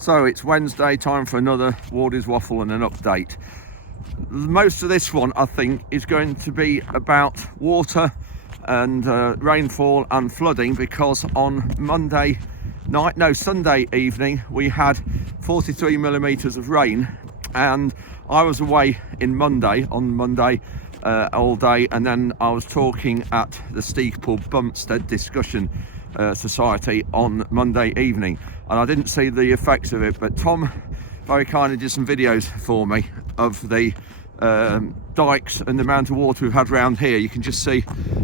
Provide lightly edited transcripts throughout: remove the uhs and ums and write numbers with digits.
So it's Wednesday, time for another Wardy's Waffle and an update. Most of this one, I think, is going to be about water and rainfall and flooding, because on Sunday evening, we had 43 millimetres of rain, and I was away on Monday all day, and then I was talking at the Steeple Bumpstead Discussion Society on Monday evening, and I didn't see the effects of it, but Tom very kindly did some videos for me of the dikes and the amount of water we've had around here. You can just see,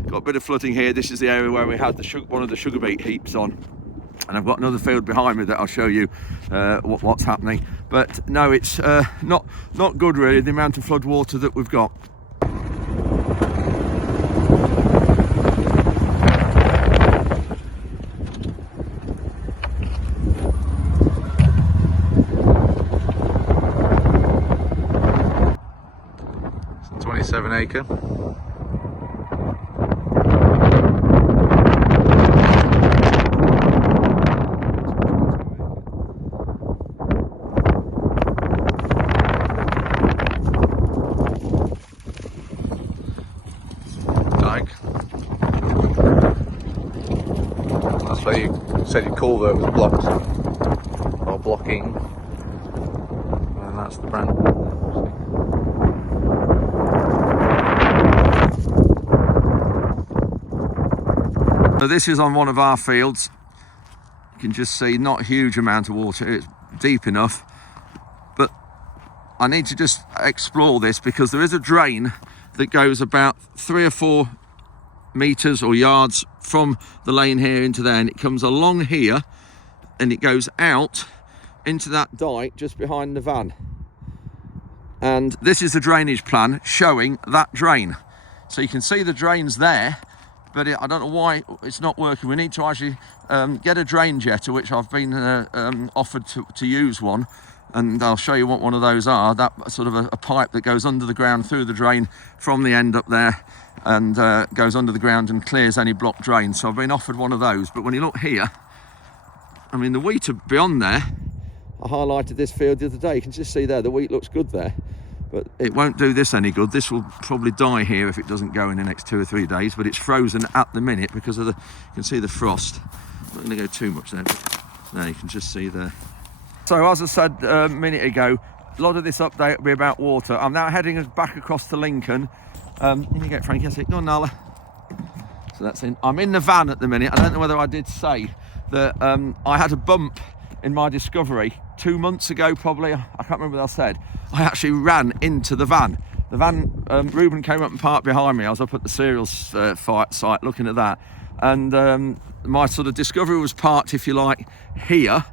got a bit of flooding here. This is the area where we had one of the sugar beet heaps on, and I've got another field behind me that I'll show you what's happening. But no, it's not good really, the amount of flood water that we've got. It's a 27 acre. That's where you said your culvert was blocked, or blocking, and that's the brand. So this is on one of our fields. You can just see not a huge amount of water, it's deep enough, but I need to just explore this because there is a drain that goes about 3 or 4 meters or yards from the lane here into there, and it comes along here and it goes out into that dike just behind the van, and this is the drainage plan showing that drain. So you can see the drains there, but I don't know why it's not working. We need to actually get a drain jetter, which I've been offered to use one, and I'll show you what one of those are. That sort of a pipe that goes under the ground through the drain from the end up there, and goes under the ground and clears any blocked drains. So I've been offered one of those. But when you look here, I mean, the wheat are beyond there. I highlighted this field the other day. You can just see there, the wheat looks good there. But it won't do this any good. This will probably die here if it doesn't go in the next 2 or 3 days. But it's frozen at the minute because of you can see the frost. I'm not going to go too much there, but there you can just see there. So as I said a minute ago, a lot of this update will be about water. I'm now heading back across to Lincoln. You can get Frankie, that's it. Go on, Nala. So that's in. I'm in the van at the minute. I don't know whether I did say that I had a bump in my Discovery 2 months ago, probably. I can't remember what I said. I actually ran into the van. The van, Ruben came up and parked behind me. I was up at the cereals site looking at that. And my sort of Discovery was parked, if you like, here.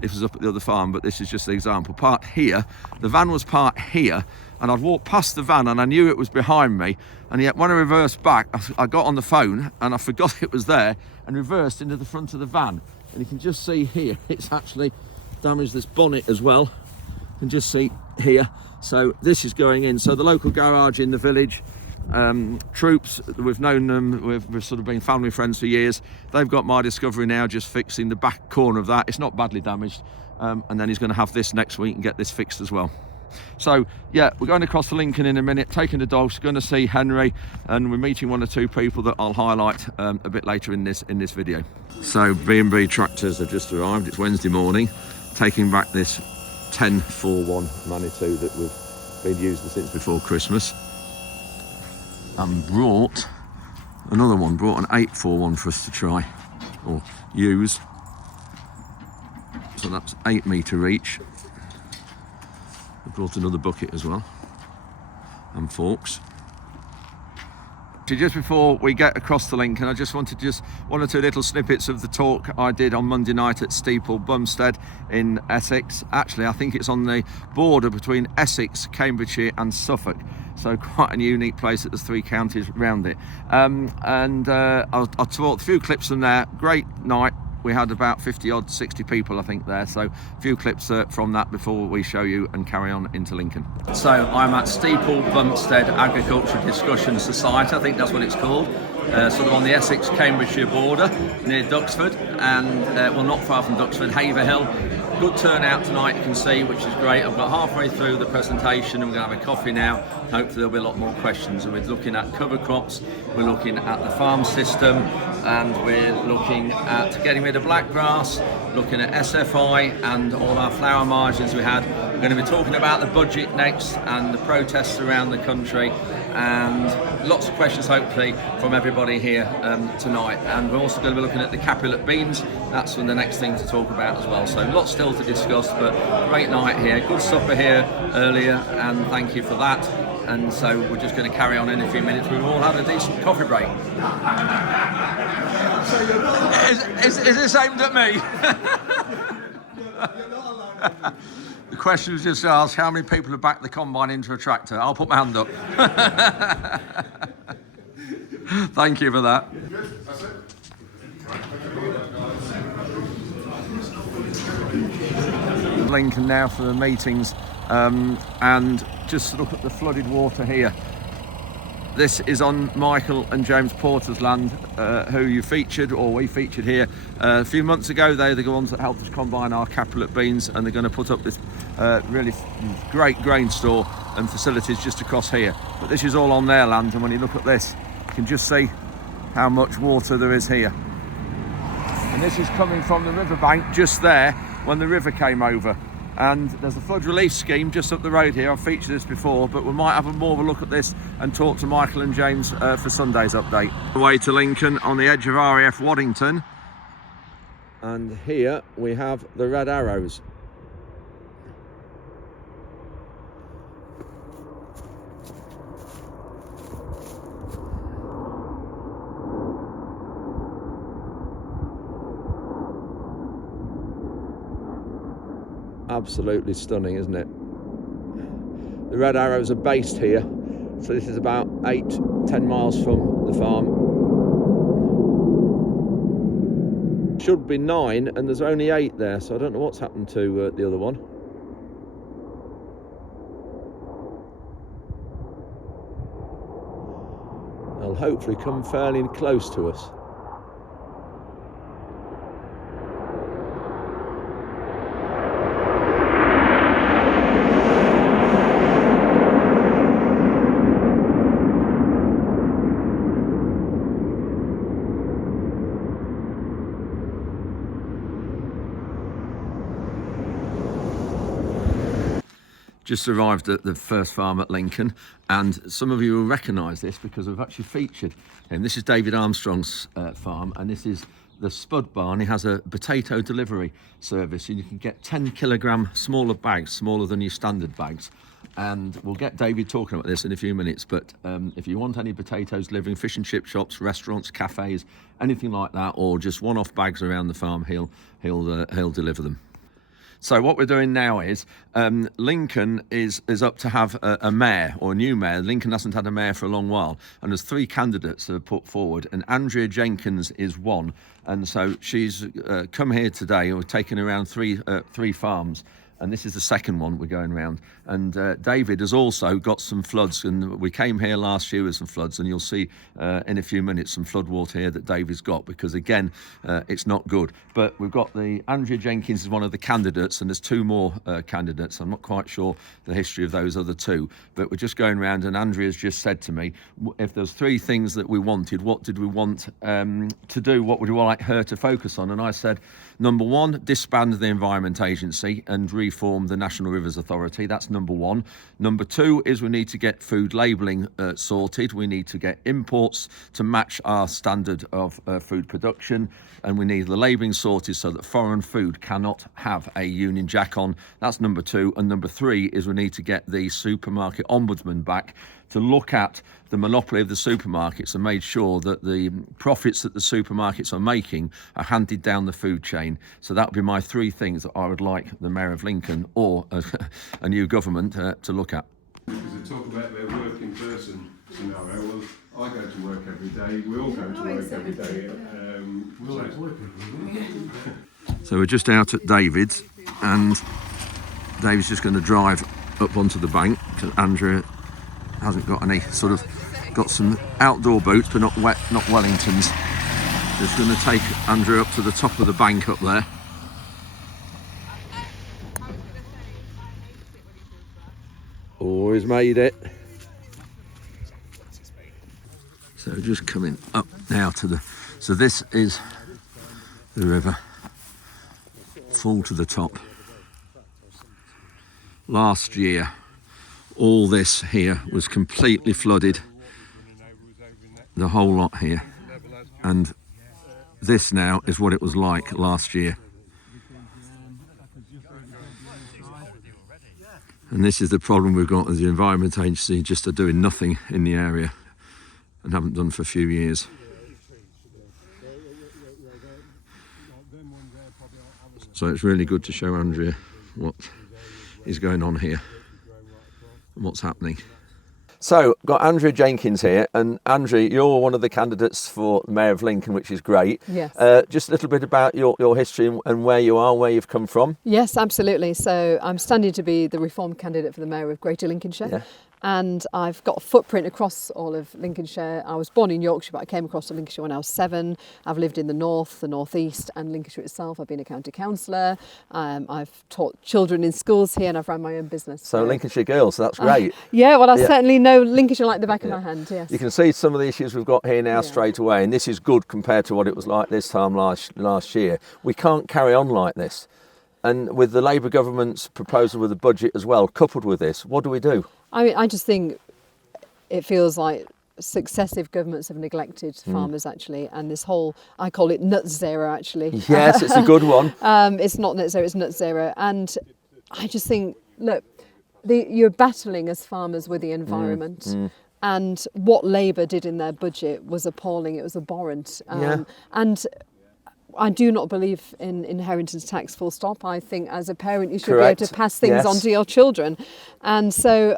This was up at the other farm, but this is just the example. Parked here. The van was parked here, and I'd walked past the van and I knew it was behind me. And yet when I reversed back, I got on the phone and I forgot it was there and reversed into the front of the van. And you can just see here, it's actually damaged this bonnet as well. You can just see here. So this is going in. So the local garage in the village, troops, we've known them, we've sort of been family friends for years. They've got my Discovery now, just fixing the back corner of that. It's not badly damaged, and then he's going to have this next week and get this fixed as well. So yeah, we're going across to Lincoln in a minute, taking the dogs, going to see Henry, and we're meeting 1 or 2 people that I'll highlight a bit later in this video. So B&B tractors have just arrived. It's Wednesday morning, taking back this 1041 Manitou that we've been using since before Christmas, and brought another one, brought an 841 for us to try or use. So that's 8 metre each. I brought another bucket as well, and forks. Just before we get across to Lincoln, I just wanted 1 or 2 little snippets of the talk I did on Monday night at Steeple Bumpstead in Essex. Actually, I think it's on the border between Essex, Cambridgeshire and Suffolk. So quite a unique place that there's 3 counties around it. I'll talk a few clips from there. Great night. We had about 60 people, I think, there. So a few clips from that before we show you and carry on into Lincoln. So I'm at Steeple Bumpstead Agriculture Discussion Society, I think that's what it's called. sort of on the Essex-Cambridgeshire border near Duxford, and well, not far from Duxford, Haverhill. Good turnout tonight, you can see, which is great. I've got halfway through the presentation and we're going to have a coffee now. Hopefully there'll be a lot more questions. And we're looking at cover crops, we're looking at the farm system, and we're looking at getting rid of black grass, looking at SFI and all our flower margins we had. We're going to be talking about the budget next and the protests around the country, and lots of questions hopefully from everybody here tonight. And we're also going to be looking at the Capulet beans. That's the next thing to talk about as well. So lots still to discuss, but great night here, good supper here earlier, and thank you for that. And so we're just going to carry on in a few minutes. We've all had a decent coffee break. Is this aimed at me? The question was just asked, how many people have backed the combine into a tractor? I'll put my hand up. Thank you for that. Lincoln now for the meetings, and just look at the flooded water here. This is on Michael and James Porter's land, who you featured, or we featured here a few months ago. They're the ones that helped us combine our Capulet beans, and they're going to put up this really great grain store and facilities just across here. But this is all on their land, and when you look at this, you can just see how much water there is here. And this is coming from the riverbank just there when the river came over. And there's a flood relief scheme just up the road here. I've featured this before, but we might have more of a look at this and talk to Michael and James for Sunday's update. Away to Lincoln on the edge of RAF Waddington, and here we have the Red Arrows. Absolutely stunning, isn't it? The Red Arrows are based here, so this is about 8-10 miles from the farm. Should be 9, and there's only 8 there, so I don't know what's happened to the other one. They'll hopefully come fairly close to us. Just arrived at the first farm at Lincoln, and some of you will recognise this because we've actually featured him. This is David Armstrong's farm, and this is the Spud Barn. He has a potato delivery service, and you can get 10-kilogram smaller bags, smaller than your standard bags. And we'll get David talking about this in a few minutes, but if you want any potatoes delivering, fish and chip shops, restaurants, cafes, anything like that, or just one-off bags around the farm, he'll deliver them. So what we're doing now is Lincoln is up to have a mayor, or a new mayor. Lincoln hasn't had a mayor for a long while, and there's 3 candidates that are put forward, and Andrea Jenkins is one. And so she's come here today. We're taking around three farms, and this is the second one we're going around. And David has also got some floods, and we came here last year with some floods, and you'll see in a few minutes some flood water here that David's got, because again it's not good. But we've got Andrea Jenkins is one of the candidates, and there's 2 more candidates. I'm not quite sure the history of those other 2, but we're just going around, and Andrea's just said to me, if there's 3 things that we wanted, what did we want to do, what would we like her to focus on? And I said, number 1, disband the Environment Agency and reform the National Rivers Authority. That's number 1. Number 2 is we need to get food labelling sorted. We need to get imports to match our standard of food production, and we need the labelling sorted so that foreign food cannot have a Union Jack on. That's number 2. And number 3 is we need to get the supermarket ombudsman back to look at the monopoly of the supermarkets and made sure that the profits that the supermarkets are making are handed down the food chain. So that would be my 3 things that I would like the Mayor of Lincoln or a new government to look at. Because they talk about their working person scenario. Well, I go to work every day. We all go to work every day. So we're just out at David's, and David's just going to drive up onto the bank because Andrea hasn't got any sort of Got some outdoor boots, but not Wellingtons. Just going to take Andrew up to the top of the bank up there. Oh, he's made it. So just coming up now to the, so this is the river, full to the top. Last year, all this here was completely flooded, the whole lot here, and this now is what it was like last year. And this is the problem we've got as the Environment Agency, just are doing nothing in the area and haven't done for a few years. So it's really good to show Andrea what is going on here and what's happening. So, got Andrea Jenkins here, and Andrea, you're one of the candidates for Mayor of Lincoln, which is great. Yes. Just a little bit about your history and where you are, where you've come from. Yes, absolutely. So I'm standing to be the Reform candidate for the Mayor of Greater Lincolnshire. Yeah. And I've got a footprint across all of Lincolnshire. I was born in Yorkshire, but I came across to Lincolnshire when I was 7. I've lived in the north, the northeast, and Lincolnshire itself. I've been a county councillor. I've taught children in schools here, and I've run my own business. So Lincolnshire girls, so that's great. Yeah, well, I certainly know Lincolnshire like the back of my hand, yes. You can see some of the issues we've got here now straight away, and this is good compared to what it was like this time last year. We can't carry on like this. And with the Labour government's proposal with the budget as well, coupled with this, what do we do? I mean, I just think it feels like successive governments have neglected farmers, actually, and this whole, I call it nut zero, actually. Yes, it's a good one. It's not net zero, it's nut zero. And I just think, look, you're battling as farmers with the environment. And what Labour did in their budget was appalling. It was abhorrent. And I do not believe in inheritance tax, full stop. I think as a parent you should be able to pass things on to your children. And so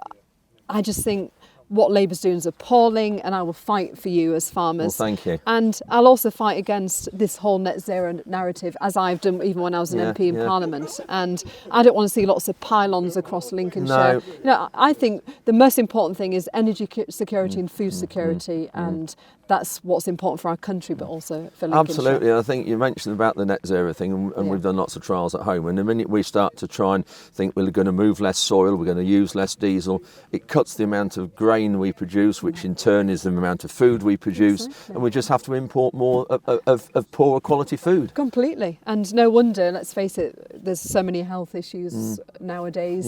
I just think what Labour's doing is appalling, and I will fight for you as farmers. Well, thank you. And I'll also fight against this whole net zero narrative, as I've done even when I was an MP in Parliament. And I don't want to see lots of pylons across Lincolnshire. No. You know, I think the most important thing is energy security and food security, and that's what's important for our country, but also for Lincolnshire. Absolutely. I think you mentioned about the net zero thing, and we've done lots of trials at home. And the minute we start to try and think we're going to move less soil, we're going to use less diesel, it cuts the amount of grain we produce, which in turn is the amount of food we produce. Exactly. And we just have to import more of poorer quality food. Completely. And no wonder, let's face it, there's so many health issues nowadays.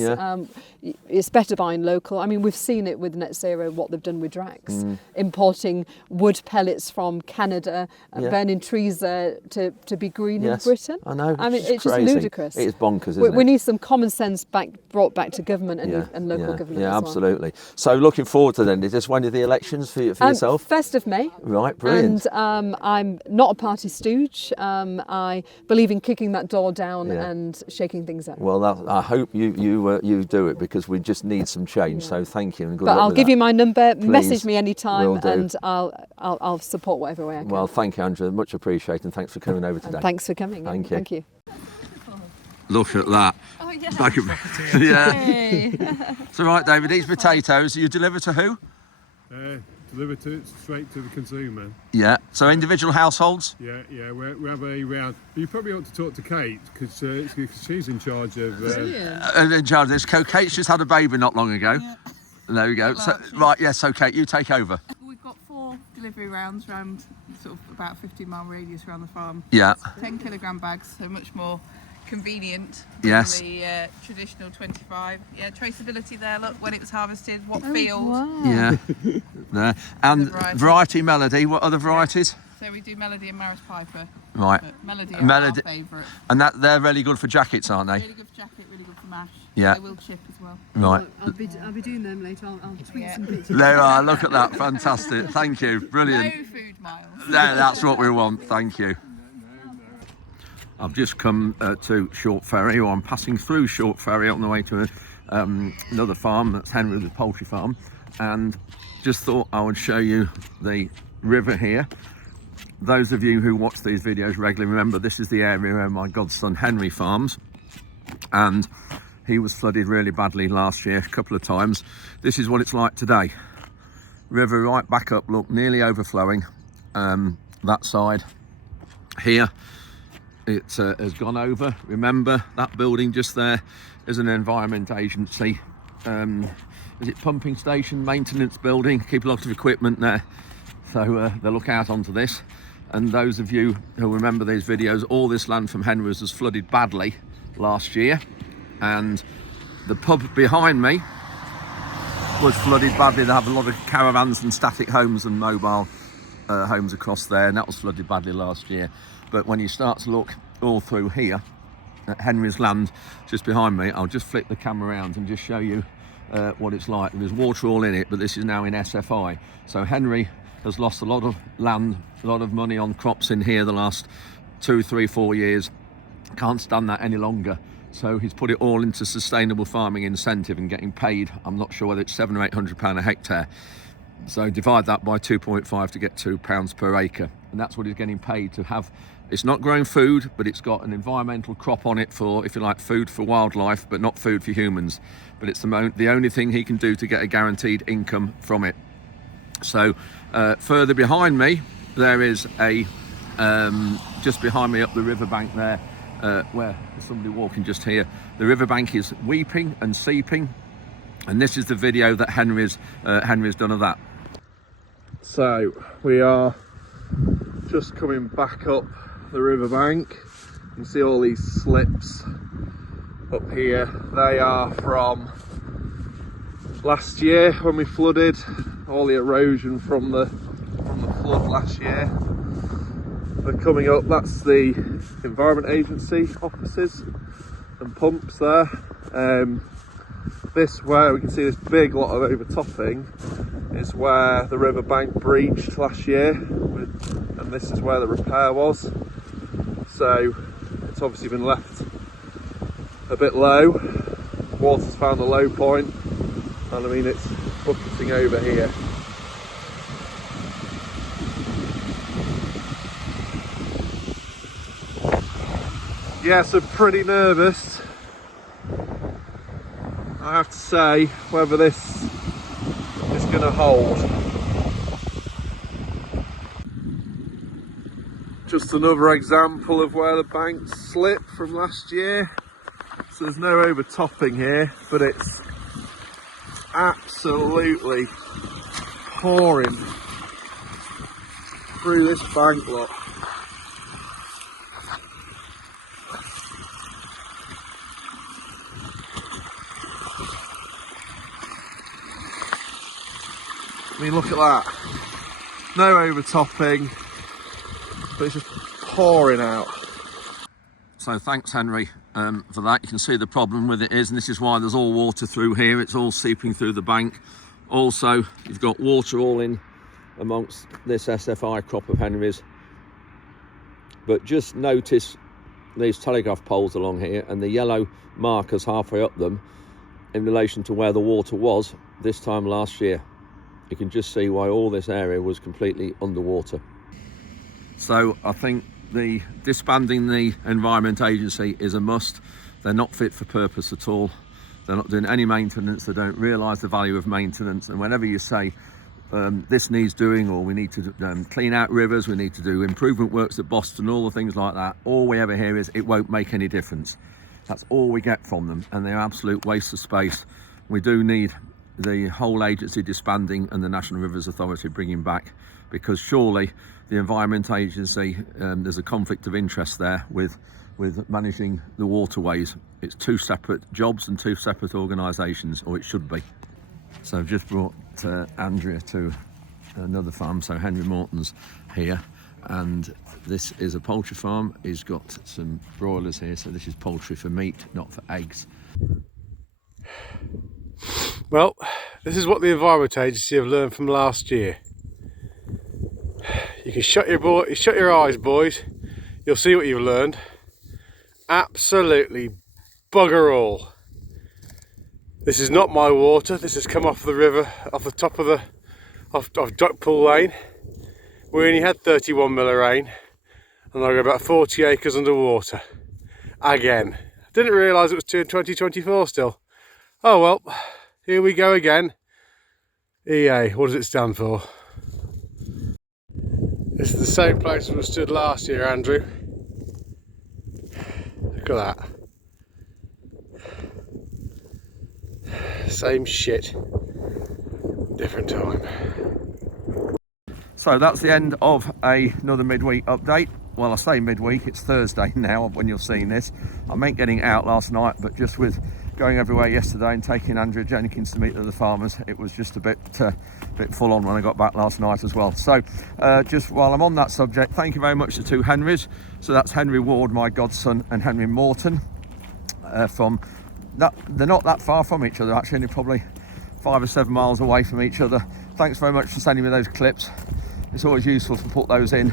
It's better buying local. I mean, we've seen it with net zero, what they've done with Drax, importing wood pellets from Canada, burning trees to be green in Britain. I know. I mean, it's just crazy. ludicrous. It's bonkers, isn't it? We need some common sense brought back to government and local government as well. Absolutely. So looking forward to then, is this one of the elections for yourself? 1st of May. Right, brilliant. And I'm not a party stooge. I believe in kicking that door down and shaking things up. Well, I hope you do it, because we just need some change. So thank you and good luck. But I'll with give that. you my number. Please. Message me anytime, Will do. and I'll support whatever way I can. Well, thank you, Andrea. Much appreciated, and thanks for coming over today. And thanks for coming. Thank you. Thank you. Look at that. Oh, yeah. It's all right, David. These potatoes, you deliver to who? Deliver straight to the consumer. Yeah. So individual households? Yeah. We have a round. You probably ought to talk to Kate, because she's in charge of. In charge of this. Kate's just had a baby not long ago. Yeah. There we go. So, right, yes, so Kate, you take over. We've got 4 delivery rounds around sort of about 15-mile radius around the farm. Yeah. 10 kilogram bags, so much more convenient Yes. than the traditional 25. Yeah, traceability there, look, when it was harvested, what field. Wow. Yeah. There. And The variety Melody, what other varieties? So we do Melody and Maris Piper. Right. But Melody are Melody- our favourite. And they're really good for jackets, aren't they? Really good for jacket, really good for mash. Yeah. They will chip as well. Right. I'll be doing them later. I'll tweet some pictures. There you are, look at that, fantastic. Thank you, brilliant. No food miles. That's what we want, thank you. I've just come to Short Ferry, or I'm passing through Short Ferry on the way to another farm, that's Henry the poultry farm, and just thought I would show you the river here. Those of you who watch these videos regularly remember this is the area where my godson Henry farms, and he was flooded really badly last year a couple of times. This is what it's like today. river right back up, look, nearly overflowing. That side here, it has gone over. Remember, that building just there is an environment agency. Is it pumping station, maintenance building? Keep a lot of equipment there. So they look out onto this. And those of you who remember these videos, all this land from Henry's was flooded badly last year. And the pub behind me was flooded badly. They have a lot of caravans and static homes and mobile homes across there, and that was flooded badly last year. But when you start to look all through here at Henry's land just behind me, I'll just flick the camera around and just show you what it's like. There's water all in it, but this is now in SFI. So Henry has lost a lot of land, a lot of money on crops in here the last 2, 3, 4 years. Can't stand that any longer. So he's put it all into sustainable farming incentive and getting paid, I'm not sure whether it's £700 or £800 a hectare. So divide that by 2.5 to get £2 per acre. And that's what he's getting paid to have. It's not growing food, but it's got an environmental crop on it for, if you like, food for wildlife, but not food for humans. But it's the only thing he can do to get a guaranteed income from it. So further behind me, there is a, just behind me up the riverbank there, where there's somebody walking just here. The riverbank is weeping and seeping. And this is the video that Henry's done of that. So we are just coming back up the riverbank. You can see all these slips up here. They are from last year when we flooded. All the erosion from the flood last year. They're coming up. That's the Environment Agency offices and pumps there. This, where we can see this big lot of overtopping, is where the riverbank breached last year, and this is where the repair was. So it's obviously been left a bit low. Water's found a low point, and I mean it's bucketing over here. Yeah, so pretty nervous, I have to say, whether this is going to hold. Just another example of where the bank slipped from last year. So there's no overtopping here, but it's absolutely pouring through this bank lot. I mean, look at that. No overtopping, but it's just pouring out. So thanks, Henry, for that. You can see the problem with it is, and this is why there's all water through here. It's all seeping through the bank. Also, you've got water all in amongst this SFI crop of Henry's. But just notice these telegraph poles along here and the yellow markers halfway up them in relation to where the water was this time last year. You can just see why all this area was completely underwater. So I think the disbanding the Environment Agency is a must. They're not fit for purpose at all. They're not doing any maintenance. They don't realise the value of maintenance. And whenever you say this needs doing, or we need to clean out rivers, we need to do improvement works at Boston, all the things like that, all we ever hear is it won't make any difference. That's all we get from them, and they're absolute waste of space. We do need the whole agency disbanding and the National Rivers Authority bringing back, because surely the Environment Agency, there's a conflict of interest there with managing the waterways. It's two separate jobs and two separate organisations, or it should be. So I've just brought Andrea to another farm, so Henry Morton's here, and this is a poultry farm. He's got some broilers here, so this is poultry for meat, not for eggs. Well, this is what the Environment Agency have learned from last year. You can shut your eyes, boys. You'll see what you've learned. Absolutely bugger all. This is not my water. This has come off the river, off the top of Duckpool Lane. We only had 31 mil of rain, and I got about 40 acres underwater. Again. Didn't realise it was 2024 still. Oh well. Here we go again. EA, what does it stand for? This is the same place we stood last year, Andrew. Look at that. Same shit, different time. So that's the end of another midweek update. Well, I say midweek, it's Thursday now when you're seeing this. I meant getting out last night, but just with going everywhere yesterday and taking Andrew Jenkins to meet the other farmers, it was just a bit full on when I got back last night as well. So just while I'm on that subject, thank you very much to two Henrys. So that's Henry Ward, my godson, and Henry Morton. They're not that far from each other actually, they're probably 5 or 7 miles away from each other. Thanks very much for sending me those clips. It's always useful to put those in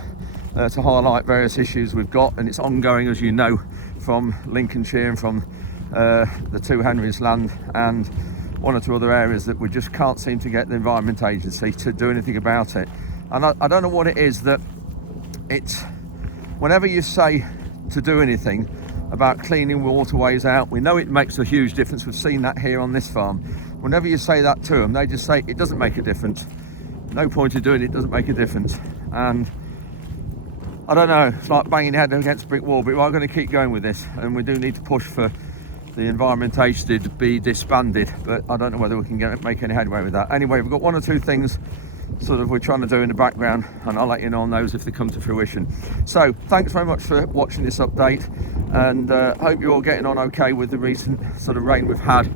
to highlight various issues we've got, and it's ongoing, as you know, from Lincolnshire and from the two Henrys land and one or two other areas that we just can't seem to get the Environment Agency to do anything about it. And I don't know what it is, that it's whenever you say to do anything about cleaning waterways out, we know it makes a huge difference. We've seen that here on this farm. Whenever you say that to them, they just say it doesn't make a difference. No point in doing it, doesn't make a difference. And I don't know, it's like banging your head against a brick wall, but we are going to keep going with this, and we do need to push for the Environment Agency to be disbanded, but I don't know whether we can make any headway with that. Anyway, we've got one or two things sort of we're trying to do in the background, and I'll let you know on those if they come to fruition. So thanks very much for watching this update, and hope you're all getting on okay with the recent sort of rain we've had.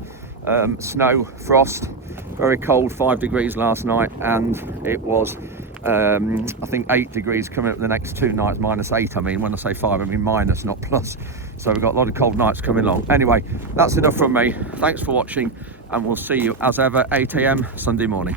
Snow, frost, very cold, 5 degrees last night, and it was I think 8 degrees coming up the next 2 nights, -8. I mean, when I say 5, I mean minus, not plus. So we've got a lot of cold nights coming along. Anyway, that's enough from me. Thanks for watching, and we'll see you as ever 8 AM Sunday morning.